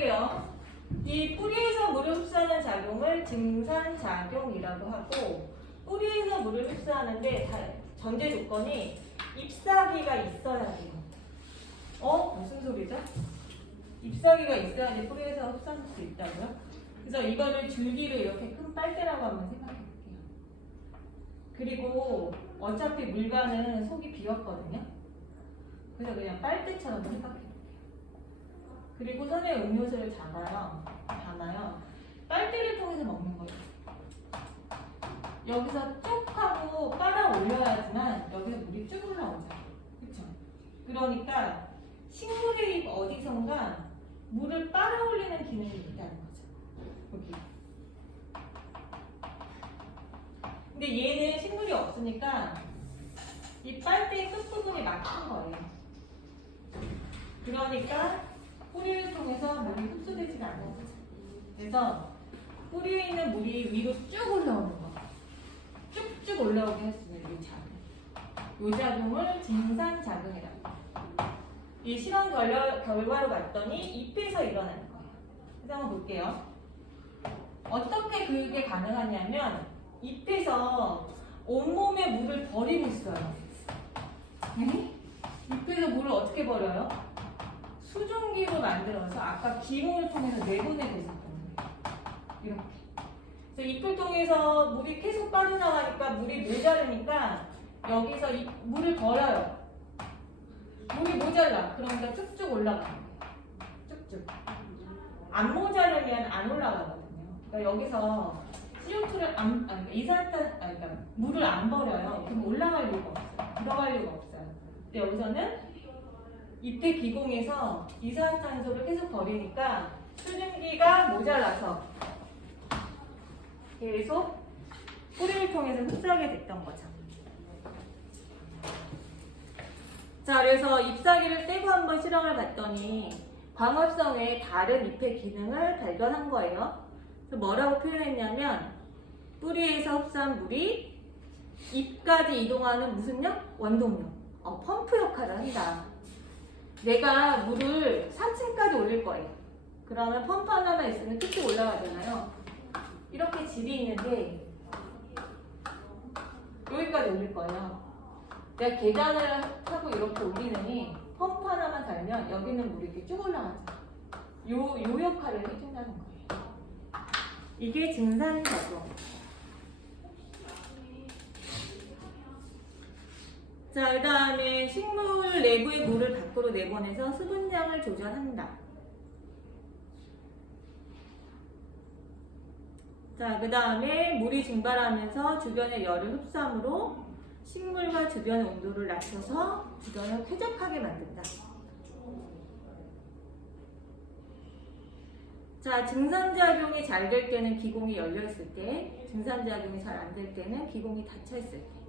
볼게요. 이 뿌리에서 물을 흡수하는 작용을 증산작용이라고 하고, 뿌리에서 물을 흡수하는데 전제 조건이 잎사귀가 있어야 돼요. 무슨 소리죠? 잎사귀가 있어야지 뿌리에서 흡수할 수 있다고요? 그래서 이거를 줄기를 이렇게 큰 빨대라고 한번 생각해 볼게요. 그리고 어차피 물과는 속이 비었거든요. 그래서 그냥 빨대처럼 생각해 볼게요. 그리고 손에 음료수를 담아요. 빨대를 통해서 먹는 거예요. 여기서 쭉 하고 빨아 올려야지만 여기서 물이 쭉 올라오죠. 그렇죠? 그러니까 식물의 잎 어디선가 물을 빨아 올리는 기능이 있다는 거죠. 여기. 근데 얘는 식물이 없으니까 이 빨대의 끝부분이 막힌 거예요. 그러니까 뿌리를 통해서 물이 흡수되지가 않는 거죠. 그래서 뿌리에 있는 물이 위로 쭉 올라오는 거. 쭉쭉 올라오게 할 수 있는 이 작용. 이 작용을 증산작용이라고 해요. 이 실험 결과로 봤더니 잎에서 일어나는 거예요. 그래서 한번 볼게요. 어떻게 그게 가능하냐면 잎에서 온몸에 물을 버리고 있어요. 잎에서 물을 어떻게 버려요? 수증기로 만들어서 아까 기공을 통해서 내보내고 있었던 거예요. 이렇게. 그래서 잎을 통해서 물이 계속 빠져나가니까 물이 모자르니까 여기서 물을 버려요. 물이 모자라. 그러니까 쭉쭉 올라가는 거예요. 쭉쭉. 안 모자르면 안 올라가거든요. 그러니까 여기서 CO2를 그러니까 물을 안 버려요. 그럼 올라갈 이유가 없어요. 들어갈 이유가 없어요. 근데 여기서는 잎의 기공에서 이산화탄소를 계속 버리니까 수증기가 모자라서 계속 뿌리를 통해서 흡수하게 됐던 거죠. 자, 그래서 잎사귀를 떼고 한번 실험을 봤더니 광합성의 다른 잎의 기능을 발견한 거예요. 그래서 뭐라고 표현했냐면 뿌리에서 흡수한 물이 잎까지 이동하는 무슨 력? 원동력. 펌프 역할을 한다. 내가 물을 4층까지 올릴 거예요. 그러면 펌프 하나만 있으면 쭉쭉 올라가잖아요. 이렇게 집이 있는데 여기까지 올릴 거예요. 내가 계단을 하고 이렇게 올리느니 펌프 하나만 달면 여기는 물이 이렇게 쭉 올라가죠. 요 역할을 해준다는 거예요. 이게 증산작용. 자, 그 다음에 식물 내부의 물을 밖으로 내보내서 수분량을 조절한다. 자, 그 다음에 물이 증발하면서 주변의 열을 흡수함으로 식물과 주변의 온도를 낮춰서 주변을 쾌적하게 만든다. 자, 증산작용이 잘 될 때는 기공이 열려있을 때, 증산작용이 잘 안 될 때는 기공이 닫혀있을 때.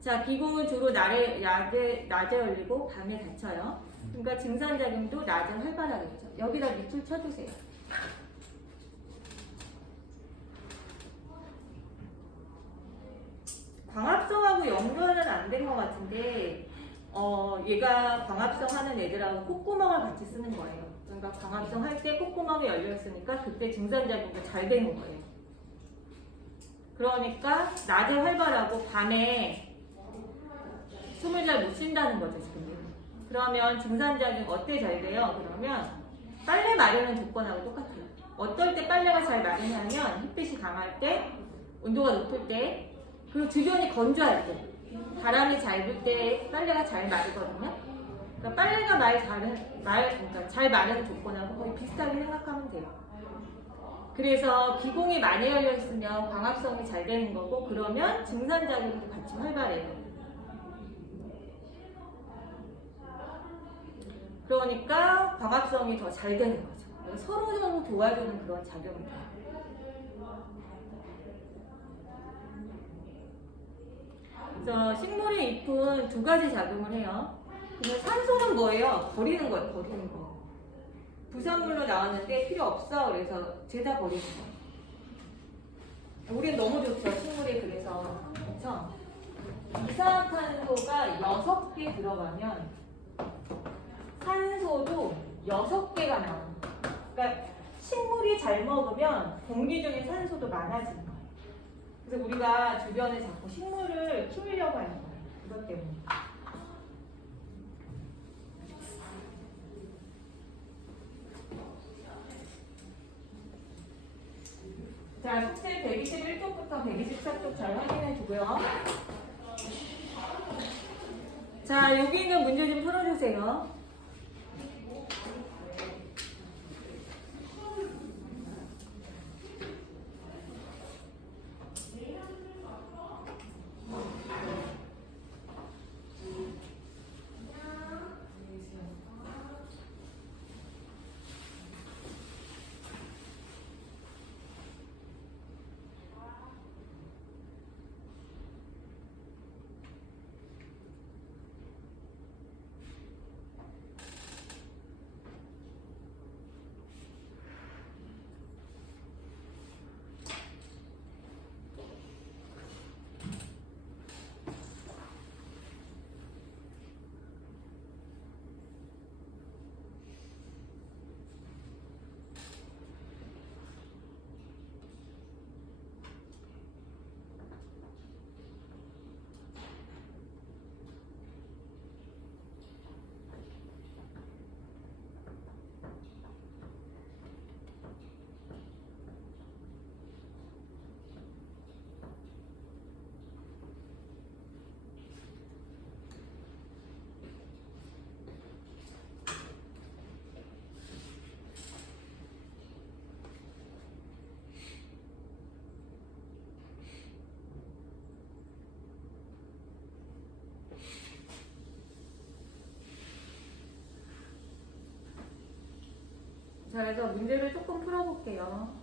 자, 기공은 주로 낮에 열리고 밤에 닫혀요. 그러니까 증산작용도 낮에 활발하겠죠. 여기다 밑줄 쳐주세요. 광합성하고 연결은 안 된 것 같은데 얘가 광합성 하는 애들하고 콧구멍을 같이 쓰는 거예요. 그러니까 광합성 할 때 콧구멍이 열려있으니까 그때 증산작용도 잘 되는 거예요. 그러니까 낮에 활발하고 밤에 숨을 잘 못 쉰다는 거죠, 지금. 그러면 증산작용 어때 잘 돼요? 그러면 빨래 마르는 조건하고 똑같아요. 어떨 때 빨래가 잘 마르냐면 햇빛이 강할 때, 온도가 높을 때, 그리고 주변이 건조할 때, 바람이 잘 불 때 빨래가 잘 마르거든요. 그러니까 빨래가 그러니까 잘 마르는 조건하고 거의 비슷하게 생각하면 돼요. 그래서 기공이 많이 열려 있으면 광합성이 잘 되는 거고, 그러면 증산작용도 같이 활발해요. 그러니까 광합성이 더 잘 되는 거죠. 서로 도와주는 그런 작용입니다. 그래서 식물의 잎은 두 가지 작용을 해요. 그래서 산소는 뭐예요? 버리는 거예요. 버리는 거. 부산물로 나왔는데 필요 없어. 그래서 죄다 버리는 거. 우린 너무 좋죠. 식물이 그래서. 그렇죠? 이산화탄소가 6개 들어가면 6개가 나오는 거예요. 그러니까 식물이 잘 먹으면 공기 중에 산소도 많아지는 거예요. 그래서 우리가 주변에 자꾸 식물을 키우려고 하는 거예요. 그것 때문에. 자, 숙제 121쪽부터 124쪽 잘 확인해 주고요. 자, 여기 있는 문제 좀 풀어주세요. 자, 그래서 문제를 조금 풀어볼게요.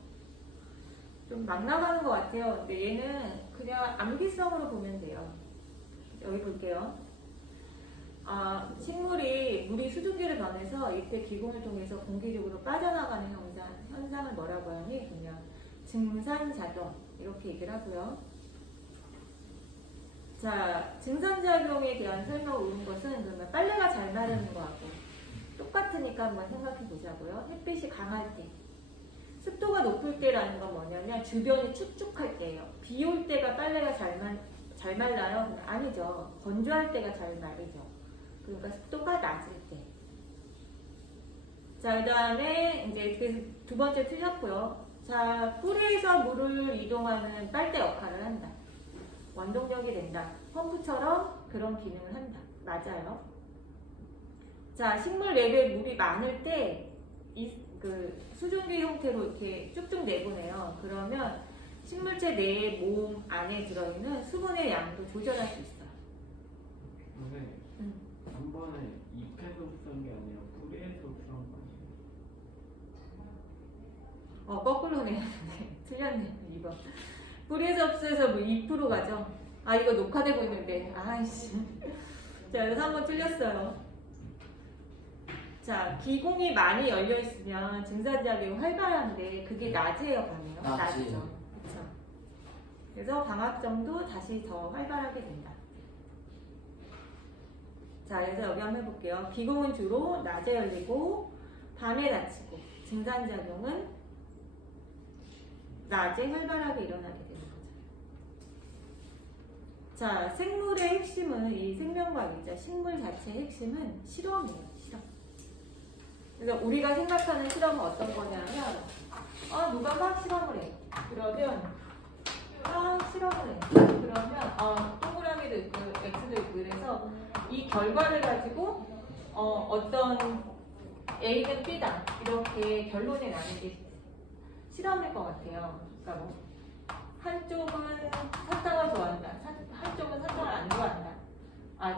좀 막 나가는 것 같아요. 근데 얘는 그냥 암기성으로 보면 돼요. 여기 볼게요. 식물이 물이 수증기를 변해서 이때 기공을 통해서 공기적으로 빠져나가는 현상을 뭐라고 하니? 그냥 증산작용 이렇게 얘기를 하고요. 자, 증산작용에 대한 설명을 옳은 것은 그러면 빨래가 잘 마르는 거하고 똑같으니까 한번 생각해 보자고요. 햇빛이 강할 때, 습도가 높을 때라는 건 뭐냐면 주변이 축축할 때예요. 비 올 때가 빨래가 잘 말라요? 아니죠. 건조할 때가 잘 마르죠. 그러니까 습도가 낮을 때. 자, 그 다음에 이제 두 번째 틀렸고요. 자, 뿌리에서 물을 이동하는 빨대 역할을 한다. 원동력이 된다. 펌프처럼 그런 기능을 한다. 맞아요. 자, 식물 내부에 물이 많을 때 그 수증기 형태로 이렇게 쭉쭉 내보내요. 그러면 식물체 내 몸 안에 들어있는 수분의 양도 조절할 수 있어요. 선생님, 한 번에 잎에서 흡수한 게 아니라 뿌리에서 흡수한 거지. 거꾸로네. 틀렸네. 2번. 뿌리에서 흡수해서 뭐 2% 가죠. 이거 녹화되고 있는데. 아이씨. 자, 그래서 한 번 틀렸어요. 자, 기공이 많이 열려 있으면 증산작용이 활발한데 그게 낮이에요, 밤이에요? 낮이죠. 그렇죠. 그래서 광합정도 다시 더 활발하게 된다. 자, 그래서 여기 한번 해볼게요. 기공은 주로 낮에 열리고 밤에 닫히고 증산작용은 낮에 활발하게 일어나게 되는 거죠. 자, 생물의 핵심은 이 생명과학이죠. 식물 자체의 핵심은 실험이에요. 실험. 그래서 우리가 생각하는 실험은 어떤 거냐면 누가 화학 실험을 해. 그러면 화학 실험을 해. 그러면 동그라미도 있고 X도 있고 그래서 이 결과를 가지고 어떤 A는 B다 이렇게 결론이 나는 게 실험일 것 같아요. 그러니까 뭐 한쪽은 사탕을 좋아한다. 한쪽은 사탕을 안 좋아한다.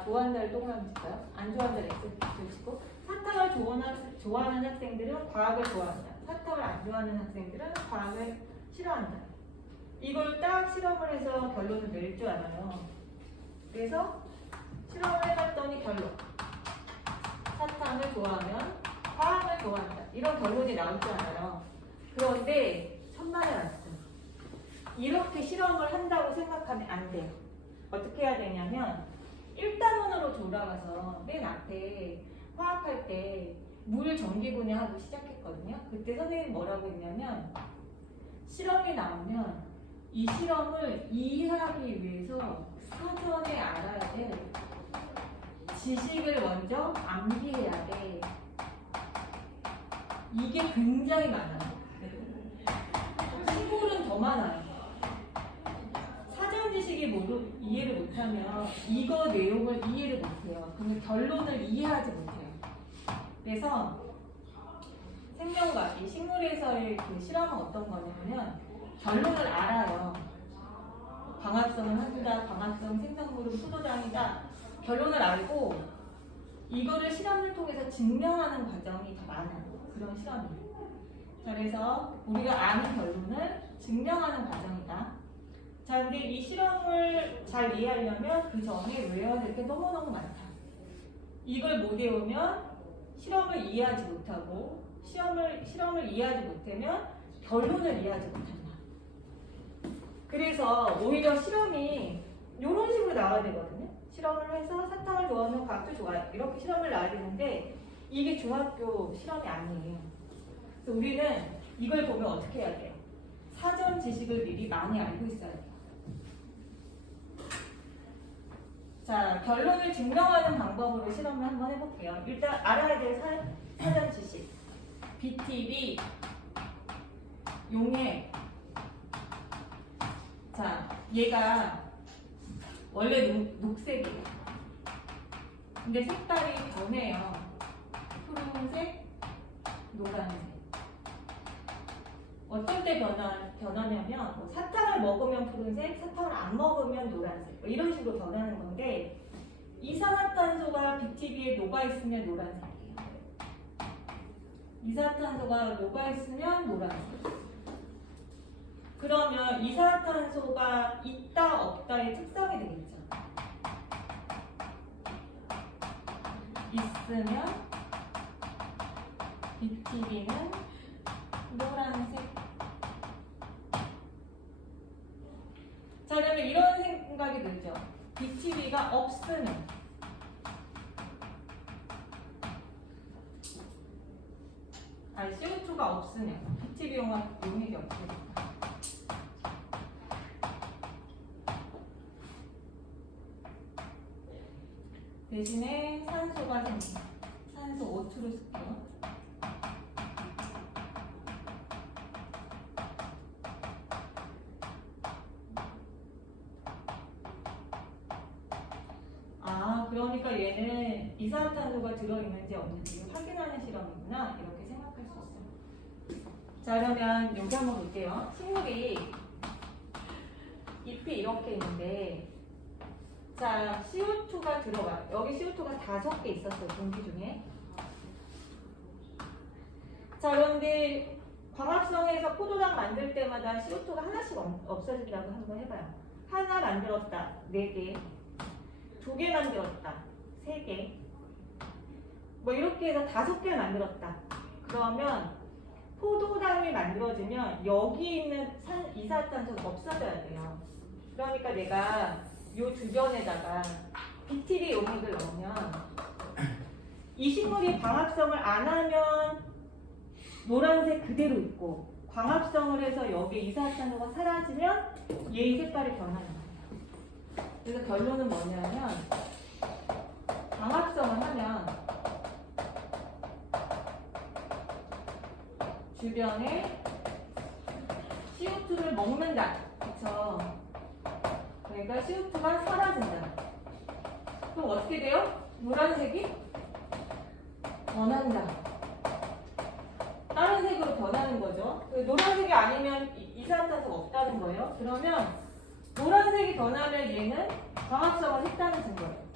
좋아한다를 동그라미 칠까요? 안 좋아한다를 X 치고 사탕을 좋아하는 학생들은 과학을 좋아한다. 사탕을 안 좋아하는 학생들은 과학을 싫어한다. 이걸 딱 실험을 해서 결론을 낼 줄 알아요. 그래서 실험을 해봤더니 결론. 사탕을 좋아하면 과학을 좋아한다. 이런 결론이 나올 줄 알아요. 그런데 천만에 안 써요. 이렇게 실험을 한다고 생각하면 안 돼요. 어떻게 해야 되냐면 1단원으로 돌아가서 맨 앞에 화학할 때 물 전기분해 하고 시작했거든요. 그때 선생님이 뭐라고 했냐면 실험이 나오면 이 실험을 이해하기 위해서 사전에 알아야 될 지식을 먼저 암기해야 돼. 이게 굉장히 많아요. 시골은 더 많아요. 사전 지식이 이해를 못하면 이거 내용을 이해를 못해요. 그러면 결론을 이해하지 못해요. 그래서 생명과학, 이 식물에서의 그 실험은 어떤 거냐면 결론을 알아요. 광합성은 한다, 광합성 생성물은 포도당이다. 결론을 알고 이거를 실험을 통해서 증명하는 과정이 더 많아요. 그런 실험이에요. 자, 그래서 우리가 아는 결론을 증명하는 과정이다. 자, 근데 이 실험을 잘 이해하려면 그 전에 외워야 될 게 너무너무 많다. 이걸 못 외우면 실험을 이해하지 못하고 실험을 이해하지 못하면 결론을 이해하지 못한다. 그래서 오히려 실험이 이런 식으로 나와야 되거든요. 실험을 해서 사탕을 좋아하면 과학도 좋아요. 이렇게 실험을 나와야 되는데 이게 중학교 실험이 아니에요. 그래서 우리는 이걸 보면 어떻게 해야 돼요? 사전 지식을 미리 많이 알고 있어야 돼요. 자, 결론을 증명하는 방법으로 실험을 한번 해볼게요. 일단 알아야 될 사전 지식. BTB, 용액. 자, 얘가 원래 녹색이에요. 근데 색깔이 변해요. 푸른색, 노란색. 어떨 때 변하냐면 뭐 사탕을 먹으면 푸른색, 사탕을 안 먹으면 노란색 뭐 이런 식으로 변하는 건데 이산화탄소가 BTB에 녹아있으면 노란색이에요. 이산화탄소가 녹아있으면 노란색. 그러면 이산화탄소가 있다 없다의 특성이 되겠죠. 있으면 BTB는 노란색. 자, 그러면 이런 생각이 들죠. BTB가 없으면 CO2가 없으면 BTB 용액이 없으면 대신에 산소가 생깁니다. 산소 O2를 쓸게요. 그러니까 얘는 이산화탄소가 들어있는지 없는지 확인하는 실험이구나 이렇게 생각할 수 있어요. 자, 그러면 여기 한번 볼게요. 식물이 잎이 이렇게 있는데 자, CO2가 들어가요. 여기 CO2가 5개 있었어요. 공기 중에. 자, 그런데 광합성에서 포도당 만들 때마다 CO2가 하나씩 없어진다고 한번 해봐요. 하나 만들었다. 4개. 2개 만들었다. 3개. 뭐 이렇게 해서 5개 만들었다. 그러면 포도당이 만들어지면 여기 있는 이산화탄소가 없어져야 돼요. 그러니까 내가 요 주변에다가 BTB 용액을 넣으면 이 식물이 광합성을 안 하면 노란색 그대로 있고 광합성을 해서 여기 이산화탄소가 사라지면 얘의 색깔이 변하는 거예요. 그래서 결론은 뭐냐면 광합성을 하면 주변에 CO2를 먹는다. 그쵸? 그러니까 CO2가 사라진다. 그럼 어떻게 돼요? 노란색이 변한다. 다른 색으로 변하는 거죠. 노란색이 아니면 이산화탄소가 없다는 거예요. 그러면 노란색이 변하면 얘는 광합성을 했다는 증거예요.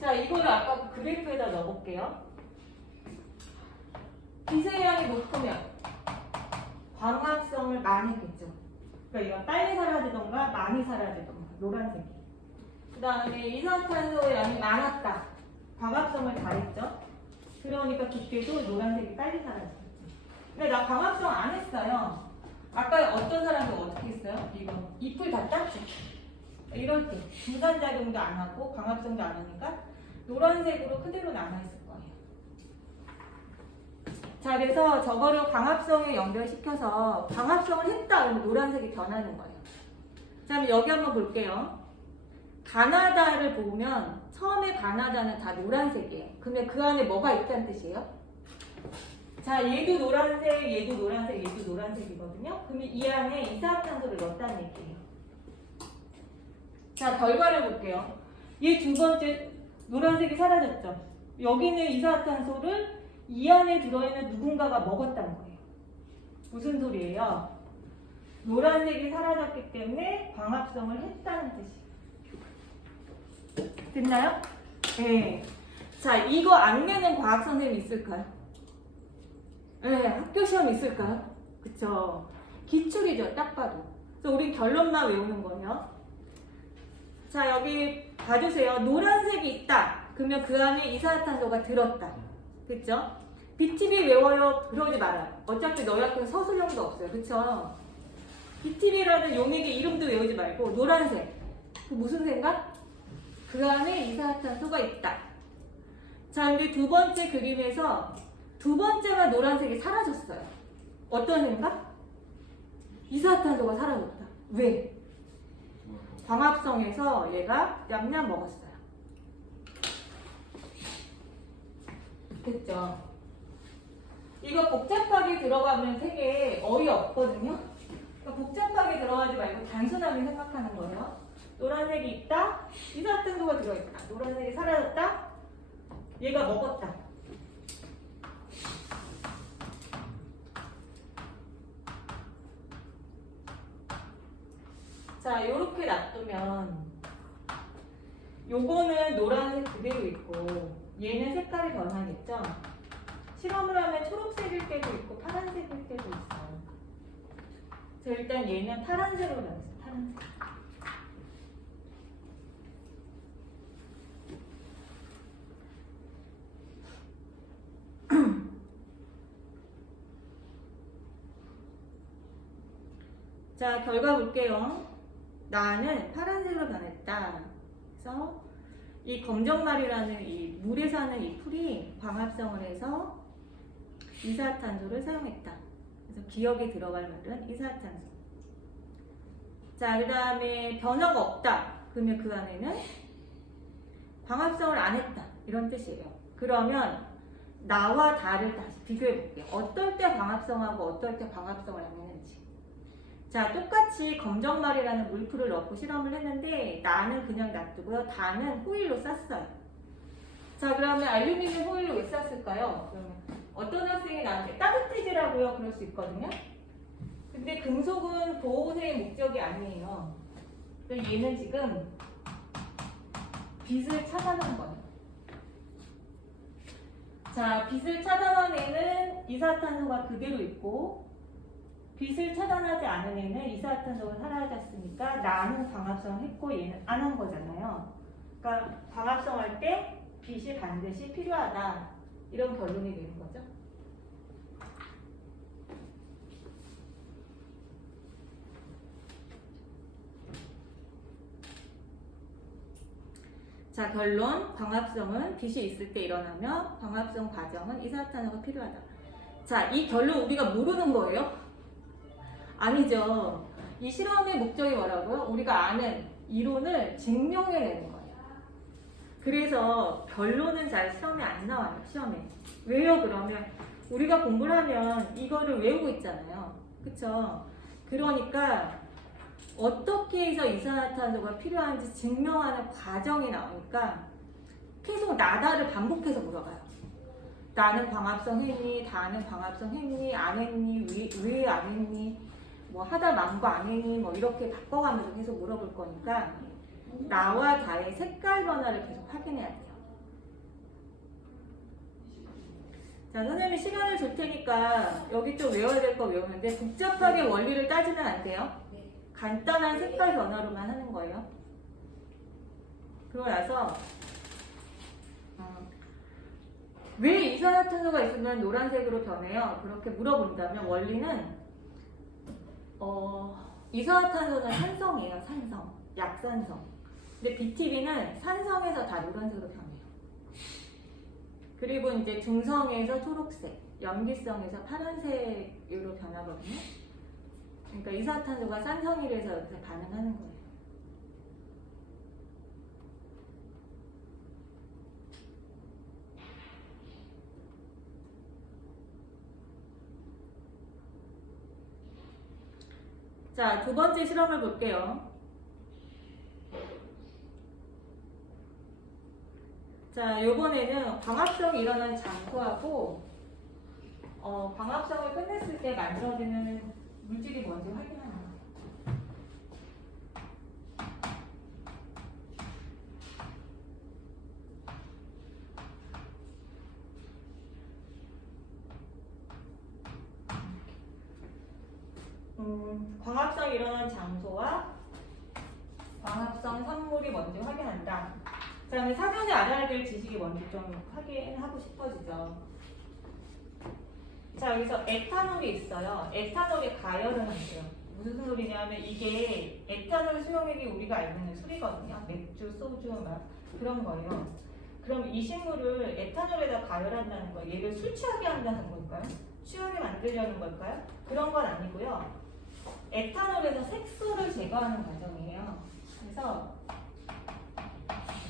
자, 이거를 아까 그 그래프에다 넣어볼게요. 비세량이 높으면 광합성을 많이 했겠죠. 그러니까 이건 빨리 사라지던가 많이 사라지던가 노란색이. 그 다음에 이산화탄소의 양이 많았다. 광합성을 잘했죠. 그러니까 두께도 노란색이 빨리 사라지죠. 근데 나 광합성 안 했어요. 아까 어떤 사람들 어떻게 했어요? 이거 잎을 다 땄지. 이럴 때 분산작용도 안 하고 광합성도 안 하니까 노란색으로 그대로 남아있을 거예요. 자, 그래서 저거를 광합성에 연결시켜서 광합성을 했다 그러면 노란색이 변하는 거예요. 자, 그럼 여기 한번 볼게요. 가나다를 보면 처음에 가나다는 다 노란색이에요. 그러면 그 안에 뭐가 있다는 뜻이에요? 자, 얘도 노란색, 얘도 노란색, 얘도 노란색이거든요. 그러면 이 안에 이산화탄소를 넣었다는 얘기예요. 자, 결과를 볼게요. 얘 두 번째 노란색이 사라졌죠. 여기는 이산화탄소를 이 안에 들어있는 누군가가 먹었다는 거예요. 무슨 소리예요? 노란색이 사라졌기 때문에 광합성을 했다는 뜻이에요. 됐나요? 네. 자, 이거 안 내는 과학 선생님 있을까요? 네, 학교 시험 있을까요? 그쵸. 기출이죠, 딱 봐도. 그래서 우린 결론만 외우는 거예요. 자, 여기 봐주세요. 노란색이 있다. 그러면 그 안에 이산화탄소가 들었다. 그쵸? BTB 외워요? 그러지 말아요. 어차피 너희 학교는 서술형도 없어요. 그쵸? BTB라는 용액의 이름도 외우지 말고 노란색. 그 무슨 생각? 그 안에 이산화탄소가 있다. 자, 근데 두 번째 그림에서 두 번째가 노란색이 사라졌어요. 어떤 생각? 이산화탄소가 사라졌다. 왜? 광합성에서 얘가 냠냠 먹었어요. 됐죠? 이거 복잡하게 들어가면 되게 어이없거든요? 그러니까 복잡하게 들어가지 말고 단순하게 생각하는 거예요. 노란색이 있다, 이산화탄소가 들어있다. 노란색이 사라졌다, 얘가 먹었다. 자, 요렇게 놔두면 요거는 노란색 그대로 있고 얘는 색깔이 변하겠죠? 실험을 하면 초록색일 때도 있고 파란색일 때도 있어요. 자, 일단 얘는 파란색으로 나왔어요. 파란색. 자, 결과 볼게요. 나는 파란색으로 변했다. 그래서 이 검정말이라는 이 물에 사는 이 풀이 광합성을 해서 이산화탄소를 사용했다. 그래서 기억에 들어갈 말은 이산화탄소. 자, 그 다음에 변화가 없다. 그러면 그 안에는 광합성을 안 했다. 이런 뜻이에요. 그러면 나와 다를 다시 비교해 볼게요. 어떨 때 광합성하고 어떨 때 광합성을 안 했는지. 자, 똑같이 검정말이라는 물풀을 넣고 실험을 했는데 나는 그냥 놔두고요. 다는 호일로 쌌어요. 자, 그러면 알루미늄 호일로 왜 쌌을까요? 그러면 어떤 학생이 나한테 따뜻해지라고요? 그럴 수 있거든요. 근데 금속은 보호의 목적이 아니에요. 그래서 얘는 지금 빛을 차단한 거예요. 자, 빛을 차단한 애는 이산화탄소가 그대로 있고 빛을 차단하지 않은 애는 이산화탄소가 사라졌으니까 나는 광합성을 했고 얘는 안 한 거잖아요. 그러니까 광합성할 때 빛이 반드시 필요하다. 이런 결론이 되는 거죠. 자, 결론. 광합성은 빛이 있을 때 일어나며 광합성 과정은 이산화탄소가 필요하다. 자, 이 결론 우리가 모르는 거예요? 아니죠. 이 실험의 목적이 뭐라고요? 우리가 아는 이론을 증명해내는 거예요. 그래서 결론은 잘 시험에 안 나와요. 시험에. 왜요? 그러면 우리가 공부를 하면 이거를 외우고 있잖아요. 그쵸? 그러니까 어떻게 해서 이산화탄소가 필요한지 증명하는 과정이 나오니까 계속 나다를 반복해서 물어봐요. 나는 광합성 했니? 다는 광합성 했니? 안 했니? 왜 안 했니? 뭐 하다 만 거 안 했니? 뭐 이렇게 바꿔가면서 계속 물어볼 거니까 나와 다의 색깔 변화를 계속 확인해야 돼요. 자, 선생님이 시간을 줄 테니까 여기 좀 외워야 될 거 외우는데 복잡하게 원리를 따지면 안 돼요. 간단한 색깔 변화로만 하는 거예요. 그러고 나서 왜 이산화탄소가 있으면 노란색으로 변해요? 그렇게 물어본다면 원리는 이산화탄소는 산성이에요. 산성. 약산성. 근데 BTB는 산성에서 다 노란색으로 변해요. 그리고 이제 중성에서 초록색, 염기성에서 파란색으로 변하거든요. 그러니까 이산화탄소가 산성이라서 이렇게 반응하는 거예요. 자, 두 번째 실험을 볼게요. 자, 요번에는 광합성이 일어나는 장소하고 광합성을 끝냈을 때 만들어지는 물질이 뭔지 확인하는 거예요. 광합성이 일어나는 장소와 광합성 산물이 뭔지 확인한다. 그 다음에 사전에 알아야 될 지식이 뭔지 좀 확인하고 싶어지죠. 자, 여기서 에탄올이 있어요. 에탄올이 가열을 한대요. 무슨 소리냐면 이게 에탄올 수용액이 우리가 알고 있는 술이거든요. 맥주, 소주 막 그런 거예요. 그럼 이 식물을 에탄올에다 가열한다는 거, 얘를 술 취하게 한다는 걸까요? 취하게 만들려는 걸까요? 그런 건 아니고요. 에탄올에서 색소를 제거하는 과정이에요. 그래서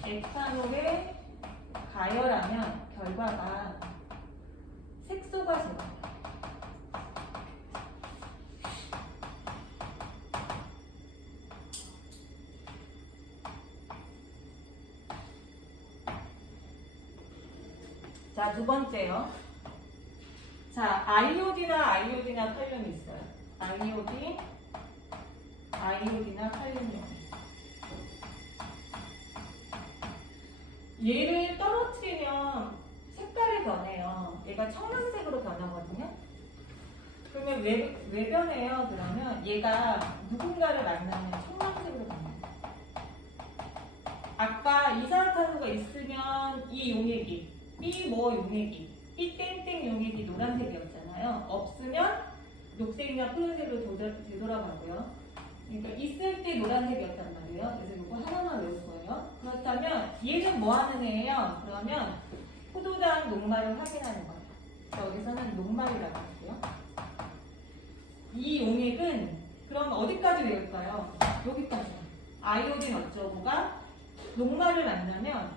에탄올에 가열하면 결과가 색소가 제거돼요. 자, 두 번째요. 자, 아이오디나 칼륨이 있어요. 아이오디나 칼륨이. 얘를 떨어뜨리면 색깔이 변해요. 얘가 청란색으로 변하거든요. 그러면 왜 변해요? 그러면 얘가 누군가를 만나면 청란색으로 변해요. 아까 이산화탄소가 있으면 이 용액이 B 뭐 용액이 B 땡땡 용액이 노란색이었잖아요. 없으면 녹색이나 푸른색으로 되돌아가고요. 그러니까 있을 때 노란색이었단 말이에요. 그래서 이거 하나만 외울 거예요. 그렇다면 얘는 뭐 하는 애예요? 그러면 포도당 녹말을 확인하는 거예요. 자, 여기서는 녹말이라고 할게요. 이 용액은 그럼 어디까지 외울까요? 여기까지. 아이오딘 어쩌고가 녹말을 만나면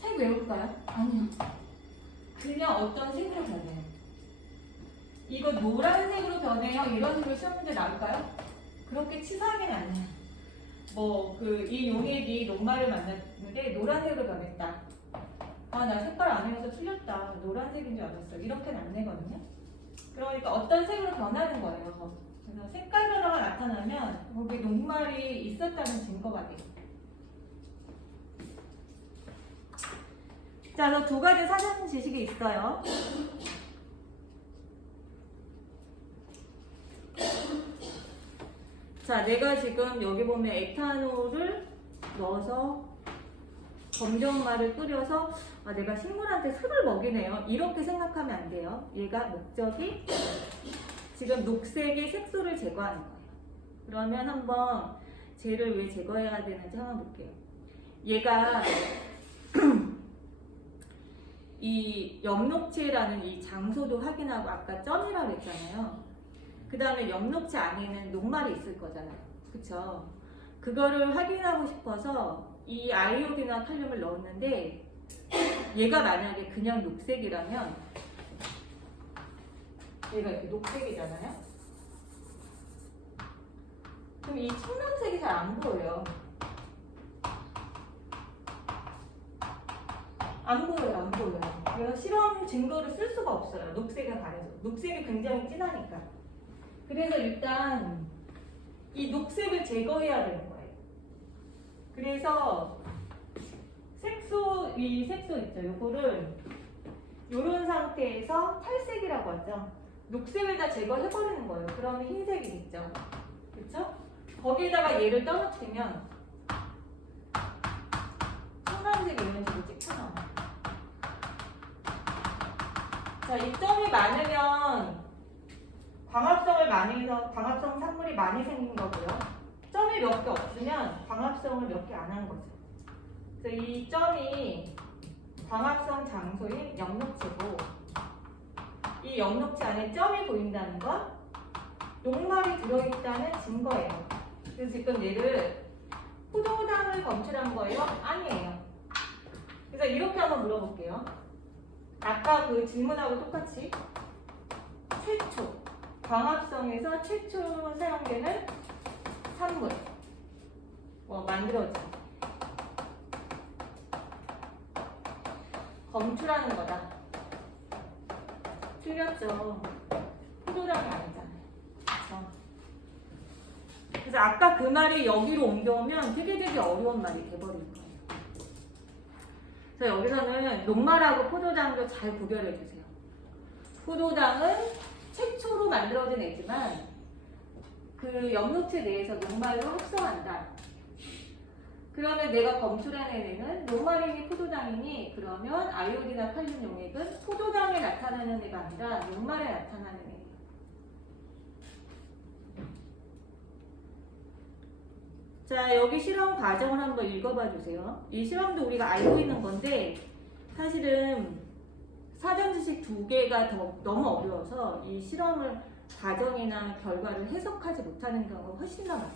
색 외울까요? 아니요. 그냥 어떤 색으로 변해요. 이거 노란색으로 변해요. 이런 식으로 시험 문제 나올까요? 그렇게 치사하긴 아니에요. 이 용액이 녹말을 만났는데 노란색으로 변했다. 아, 나 색깔 안 해서 틀렸다. 노란색인 줄 알았어. 이렇게는 안 내거든요. 그러니까 어떤 색으로 변하는 거예요. 그래서 색깔 변화가 나타나면 거기 녹말이 있었다는 증거가 돼요. 자, 그래서 두 가지 사전 지식이 있어요. 자, 내가 지금 여기 보면 에탄올을 넣어서 검정말을 끓여서 내가 식물한테 술을 먹이네요. 이렇게 생각하면 안 돼요. 얘가 목적이 지금 녹색의 색소를 제거하는 거예요. 그러면 한번 쟤를 왜 제거해야 되는지 한번 볼게요. 얘가 이 엽록체라는 이 장소도 확인하고 아까 점이라고 했잖아요. 그 다음에 엽록체 안에는 녹말이 있을 거잖아요. 그쵸? 그거를 확인하고 싶어서 이 아이오딘이나 칼륨을 넣었는데 얘가 만약에 그냥 녹색이라면 얘가 이렇게 녹색이잖아요. 그럼 이 청량색이 잘 안 보여요. 안 보여요. 그래서 실험 증거를 쓸 수가 없어요. 녹색이 가려서. 녹색이 굉장히 진하니까. 그래서 일단 이 녹색을 제거해야 되는 거예요. 그래서 이 색소 있죠. 요거를 요런 상태에서 탈색이라고 하죠. 녹색을 다 제거해버리는 거예요. 그러면 흰색이겠죠. 그쵸? 거기에다가 얘를 떨어뜨리면 청란색 이런 식으로 찍혀나와요. 자, 이 점이 많으면 광합성을 많이 해서 광합성 산물이 많이 생긴 거고요. 점이 점이 몇 개 없으면 광합성을 몇 개 안 한 거죠. 그래서 이 점이 광합성 장소인 염록체고 이 염록체 안에 점이 보인다는 건 녹말이 들어있다는 증거예요. 그래서 지금 얘를 포도당을 검출한 거예요? 아니에요. 그래서 이렇게 한번 물어볼게요. 아까 그 질문하고 똑같이 최초 광합성에서 최초로 사용되는 산물 만들어진 검출하는 거다. 틀렸죠. 포도당이 아니잖아요. 그렇죠? 그래서 아까 그 말이 여기로 옮겨오면 되게 어려운 말이 돼버릴 거예요. 그래서 여기서는 녹말하고 포도당도 잘 구별해 주세요. 포도당은 최초로 만들어진 애지만 그 염록체 내에서 녹말로 합성한다. 그러면 내가 검출한 애는 녹말이니 포도당이니 그러면 아이오딘이나 칼륨 용액은 포도당에 나타나는 애가 아니라 녹말에 나타나는 애예요. 자, 여기 실험 과정을 한번 읽어봐 주세요. 이 실험도 우리가 알고 있는 건데 사실은 사전 지식 2개가 너무 어려워서 이 실험을 과정이나 결과를 해석하지 못하는 경우가 훨씬 더 많아요.